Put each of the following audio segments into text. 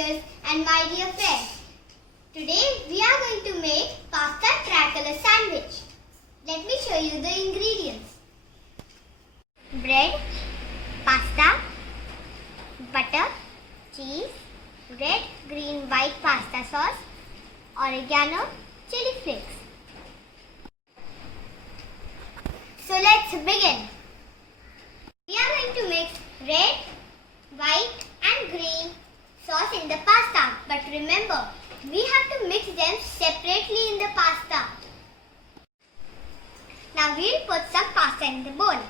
teachers and my dear friends. Today we are going to make pasta tricolor sandwich. Let me show you the ingredients. Bread, pasta, butter, cheese, red, green, white pasta sauce, oregano, chili flakes. So let's begin. We are going to mix red, white and green sauce in the pasta. But remember, we have to mix them separately in the pasta. Now we will put some pasta in the bowl.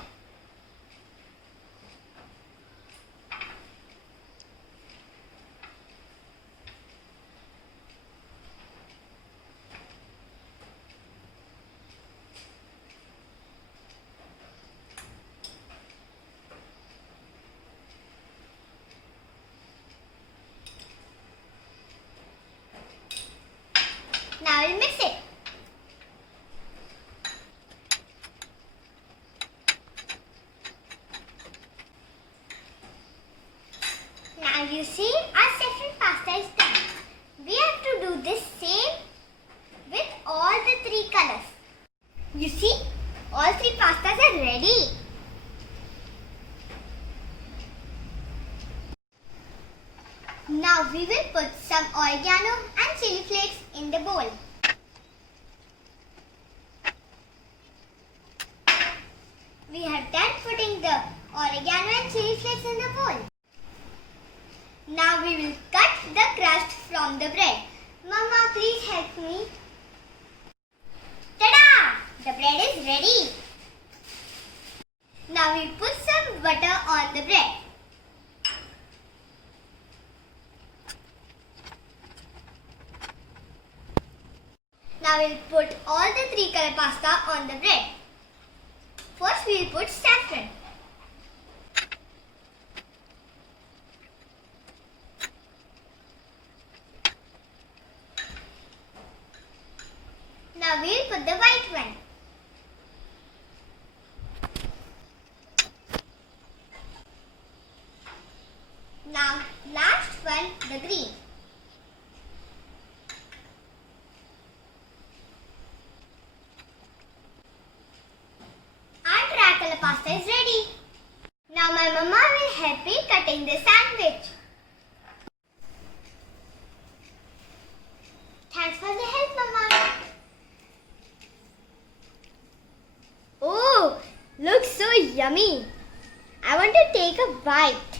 Now we'll mix it. Now you see, our saffron pasta is done. We have to do this same with all the three colors. You see, all three pastas are ready. Now we will put some oregano and chili flakes in the bowl. We have done putting the oregano and chili flakes in the bowl. Now we will cut the crust from the bread. Mama, please help me. Ta-da! The bread is ready. Now we put some butter on the bread. Now we will put all the three color pasta on the bread. First we will put saffron. Now we will put the white one. Now last one, the green. Tricolor pasta is ready. Now my mama will help me cutting the sandwich. Thanks for the help, Mama. Oh, looks so yummy. I want to take a bite.